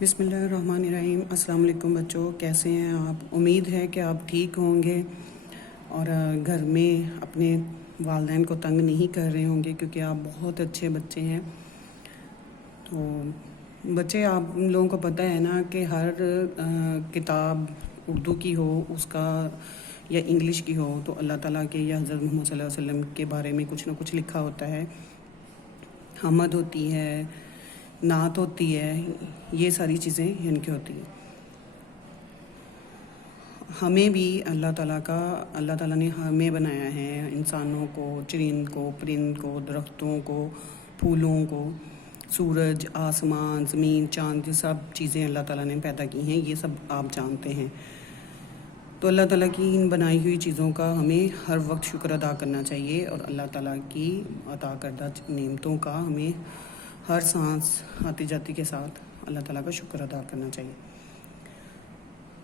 बिस्मिल्लाहिर्रहमानिर्रहीम। अस्सलाम वालेकुम बच्चों, कैसे हैं आप? उम्मीद है कि आप ठीक होंगे और घर में अपने वालिदैन को तंग नहीं कर रहे होंगे, क्योंकि आप बहुत अच्छे बच्चे हैं। तो बच्चे, आप लोगों को पता है ना कि हर किताब उर्दू की हो उसका या इंग्लिश की हो तो अल्लाह ताला के या हज़रत मोहम्मद सल्लल्लाहु अलैहि वसल्लम के बारे में कुछ ना कुछ लिखा होता है। हमद होती है, नात होती है, ये सारी चीज़ें इनकी होती हैं। हमें भी अल्लाह ताला ने हमें बनाया है, इंसानों को, चरिंद को, परिंद को, दरख्तों को, फूलों को, सूरज, आसमान, ज़मीन, चाँद, ये सब चीज़ें अल्लाह ताला ने पैदा की हैं। ये सब आप जानते हैं। तो अल्लाह ताला की इन बनाई हुई चीज़ों का हमें हर वक्त शुक्र अदा करना चाहिए और अल्लाह ताला की अता करदा नेमतों का हमें हर सांस आती जाती के साथ अल्लाह ताला का शुक्र अदा करना चाहिए।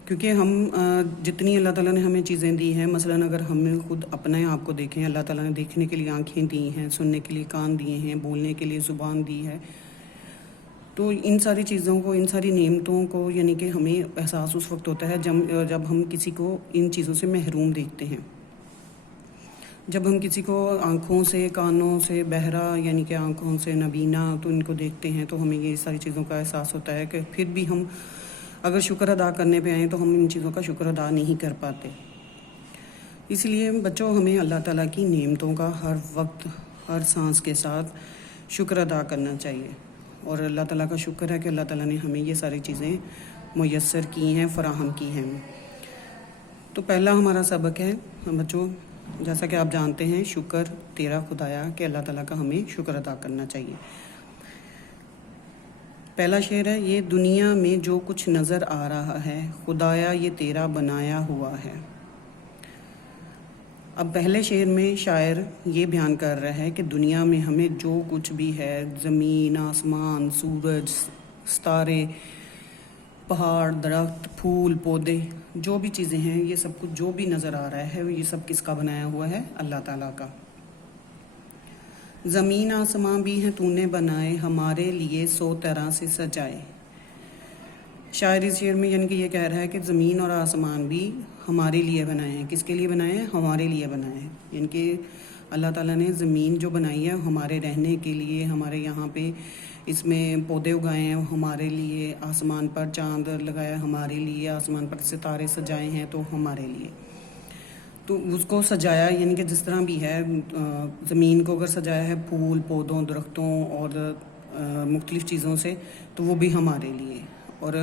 क्योंकि हम जितनी अल्लाह ताला ने हमें चीज़ें दी हैं, मसलन अगर हमें खुद अपने आप को देखें, अल्लाह ताला ने देखने के लिए आँखें दी हैं, सुनने के लिए कान दिए हैं, बोलने के लिए ज़ुबान दी है। तो इन सारी चीज़ों को, इन सारी नेमतों को यानी कि हमें एहसास उस वक्त होता है जब हम किसी को इन चीज़ों से महरूम देखते हैं। जब हम किसी को आँखों से, कानों से बहरा यानी कि आँखों से नबीना तो इनको देखते हैं, तो हमें ये सारी चीज़ों का एहसास होता है कि फिर भी हम अगर शुक्र अदा करने पे आएँ तो हम इन चीज़ों का शुक्र अदा नहीं कर पाते। इसलिए बच्चों, हमें अल्लाह ताला की नेमतों का हर वक्त, हर सांस के साथ शुक्र अदा करना चाहिए। और अल्लाह ताला का शुक्र है कि अल्लाह ताला ने हमें ये सारी चीज़ें मुयस्सर की हैं, फ़राहम की हैं। तो पहला हमारा सबक है बच्चों, जैसा कि आप जानते हैं, शुक्र तेरा खुदाया, कि अल्लाह ताला का हमें शुक्र अदा करना चाहिए। पहला शेर है, ये दुनिया में जो कुछ नज़र आ रहा है खुदाया ये तेरा बनाया हुआ है। अब पहले शेर में शायर ये बयान कर रहा है कि दुनिया में हमें जो कुछ भी है, ज़मीन, आसमान, सूरज, सितारे, पहाड़, दरख्त, फूल, पौधे, जो भी चीज़ें हैं, ये सब कुछ जो भी नज़र आ रहा है ये सब किसका बनाया हुआ है? अल्लाह ताला का। ज़मीन आसमां भी हैं तूने बनाए, हमारे लिए 100 तरह से सजाए। शायर इस शेर में यानी कि ये कह रहा है कि ज़मीन और आसमान भी हमारे लिए बनाए हैं। किसके लिए बनाए हैं? हमारे लिए बनाए हैं। यानी कि अल्लाह ताला ने ज़मीन जो बनाई है हमारे रहने के लिए, हमारे यहाँ पे इसमें पौधे उगाए हैं हमारे लिए, आसमान पर चांद लगाया हमारे लिए, आसमान पर सितारे सजाए हैं तो हमारे लिए। तो उसको सजाया यानी कि जिस तरह भी है, ज़मीन को अगर सजाया है फूल, पौधों, दरख्तों और मुख्तलिफ़ चीज़ों से, तो वो भी हमारे लिए। और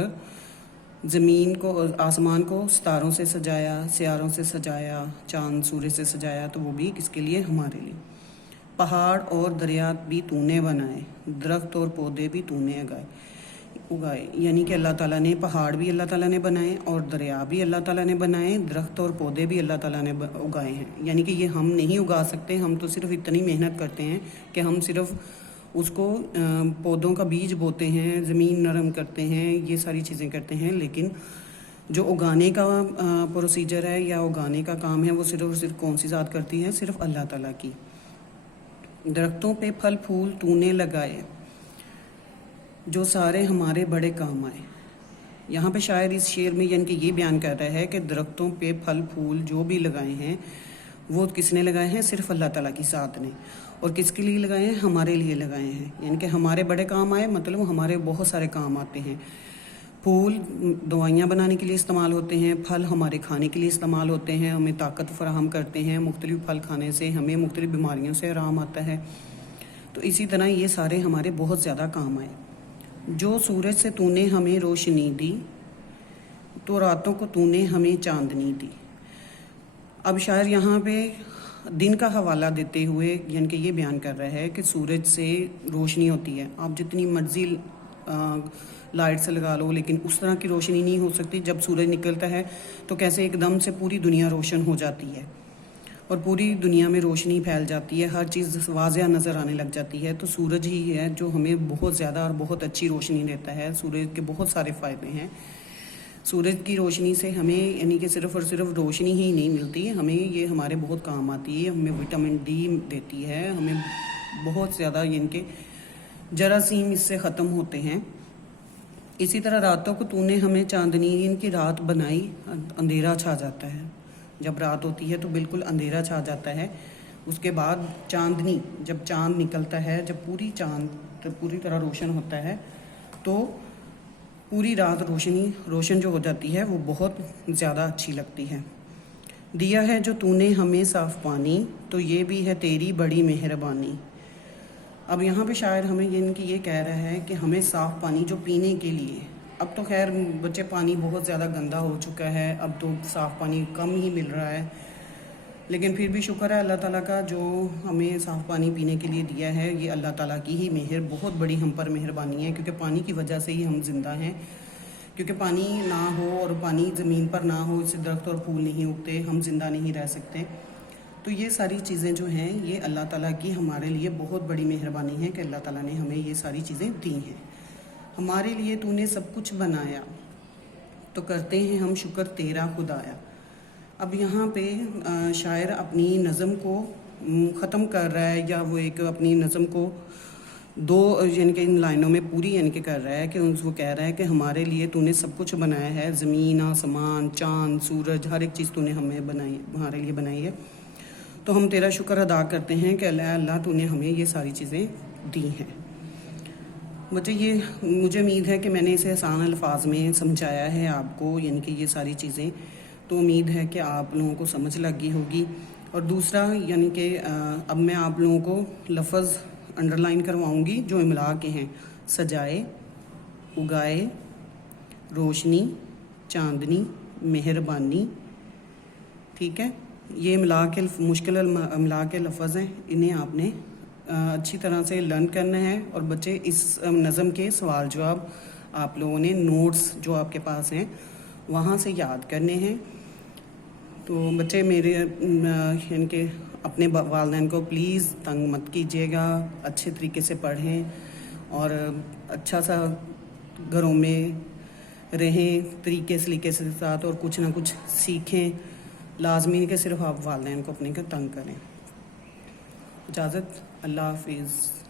ज़मीन को, आसमान को सितारों से सजाया, सियारों से सजाया, चांद सूरज से सजाया, तो वो भी किसके लिए? हमारे लिए। पहाड़ और दरिया भी तूने बनाए, दरख्त और पौधे भी तूने उगाए। यानी कि अल्लाह ताला ने पहाड़ भी अल्लाह ताला ने बनाए और दरिया भी अल्लाह ताला ने बनाए, दरख्त और पौधे भी अल्लाह ताला ने उगाए हैं। यानी कि ये हम नहीं उगा सकते, हम तो सिर्फ इतनी मेहनत करते हैं कि हम सिर्फ उसको पौधों का बीज बोते हैं, ज़मीन नरम करते हैं, ये सारी चीज़ें करते हैं, लेकिन जो उगाने का प्रोसीजर है या उगाने का काम है वो सिर्फ और सिर्फ कौन सी ज़ात करती है? सिर्फ अल्लाह ताला की। दरख्तों पे फल फूल तूने लगाए, जो सारे हमारे बड़े काम आए। यहाँ पे शायर इस शेर में यानी कि ये बयान कर रहा है कि दरख्तों पे फल फूल जो भी लगाए हैं वो किसने लगाए हैं? सिर्फ अल्लाह ताला की ज़ात ने। और किसके लिए लगाए हैं? हमारे लिए लगाए हैं। यानी कि हमारे बड़े काम आए, मतलब हमारे बहुत सारे काम आते हैं। फूल दवाइयाँ बनाने के लिए इस्तेमाल होते हैं, फल हमारे खाने के लिए इस्तेमाल होते हैं, हमें ताकत फराहम करते हैं, मुख्तलिफ़ फल खाने से हमें मुख्तलिफ़ बीमारियों से आराम आता है। तो इसी तरह ये सारे हमारे बहुत ज़्यादा काम आए। जो सूरज से तूने हमें रोशनी दी, तो रातों को तूने हमें चांदनी दी। अब शायर यहाँ पे दिन का हवाला देते हुए यानी कि ये बयान कर रहा है कि सूरज से रोशनी होती है, आप जितनी मर्जी लाइट से लगा लो, लेकिन उस तरह की रोशनी नहीं हो सकती। जब सूरज निकलता है तो कैसे एकदम से पूरी दुनिया रोशन हो जाती है और पूरी दुनिया में रोशनी फैल जाती है, हर चीज़ वाज़िया नज़र आने लग जाती है। तो सूरज ही है जो हमें बहुत ज़्यादा और बहुत अच्छी रोशनी देता है। सूरज के बहुत सारे फ़ायदे हैं। सूरज की रोशनी से हमें यानी कि सिर्फ़ और सिर्फ रोशनी ही नहीं मिलती, हमें ये हमारे बहुत काम आती है, हमें विटामिन डी देती है, हमें बहुत ज़्यादा यानी कि जरासीम इससे ख़त्म होते हैं। इसी तरह रातों को तूने हमें चांदनी की रात बनाई, अंधेरा छा जाता है। जब रात होती है तो बिल्कुल अंधेरा छा जाता है। उसके बाद चांदनी, जब चांद निकलता है, जब पूरी तरह रोशन होता है तो पूरी रात रोशन जो हो जाती है वो बहुत ज़्यादा अच्छी लगती है। दिया है जो तूने हमें साफ़ पानी, तो ये भी है तेरी बड़ी मेहरबानी। अब यहाँ पे शायर हमें ये कह रहा है कि हमें साफ़ पानी जो पीने के लिए, अब तो खैर बच्चे पानी बहुत ज़्यादा गंदा हो चुका है, अब तो साफ़ पानी कम ही मिल रहा है, लेकिन फिर भी शुक्र है अल्लाह ताला का जो हमें साफ़ पानी पीने के लिए दिया है। ये अल्लाह ताला की ही बहुत बड़ी हम पर मेहरबानी है, क्योंकि पानी की वजह से ही हम ज़िंदा हैं। क्योंकि पानी ना हो और पानी ज़मीन पर ना हो, इससे दरख्त और फूल नहीं उगते, हम ज़िंदा नहीं रह सकते। तो ये सारी चीज़ें जो हैं ये अल्लाह ताला की हमारे लिए बहुत बड़ी मेहरबानी है कि अल्लाह ताला ने हमें ये सारी चीज़ें दी हैं। हमारे लिए तूने सब कुछ बनाया, तो करते हैं हम शुक्र तेरा खुदाया। अब यहाँ पे शायर अपनी नज़म को ख़त्म कर रहा है, या वो एक अपनी नज़म को दो यानी कि इन लाइनों में पूरी यानी कि कर रहा है कि वो कह रहा है कि हमारे लिए तूने सब कुछ बनाया है, ज़मीन, आसमान, चाँद, सूरज, हर एक चीज़ तूने हमें बनाई, हमारे लिए बनाई है। तो हम तेरा शुक्र अदा करते हैं कि अल्लाह तूने हमें ये सारी चीज़ें दी हैं। मुझे उम्मीद है कि मैंने इसे आसान अल्फाज में समझाया है आपको, यानी कि ये सारी चीज़ें, तो उम्मीद है कि आप लोगों को समझ लग गई होगी। और दूसरा यानी कि अब मैं आप लोगों को लफ्ज़ अंडरलाइन करवाऊंगी जो इमला के हैं। सजाए, उगाए, रोशनी, चांदनी, मेहरबानी। ठीक है, ये मुश्किल इमला के लफ्ज़ हैं, इन्हें आपने अच्छी तरह से लर्न करना है। और बच्चे इस नज़म के सवाल जवाब आप लोगों ने नोट्स जो आपके पास हैं वहाँ से याद करने हैं। तो बच्चे मेरे यानी कि अपने वालिदैन को प्लीज़ तंग मत कीजिएगा, अच्छे तरीके से पढ़ें और अच्छा सा घरों में रहें तरीके सलीके से साथ, और कुछ ना कुछ सीखें। लाजमी नहीं कि सिर्फ आप वालिदैन को अपने को तंग करें। इजाज़त, अल्लाह हाफिज़।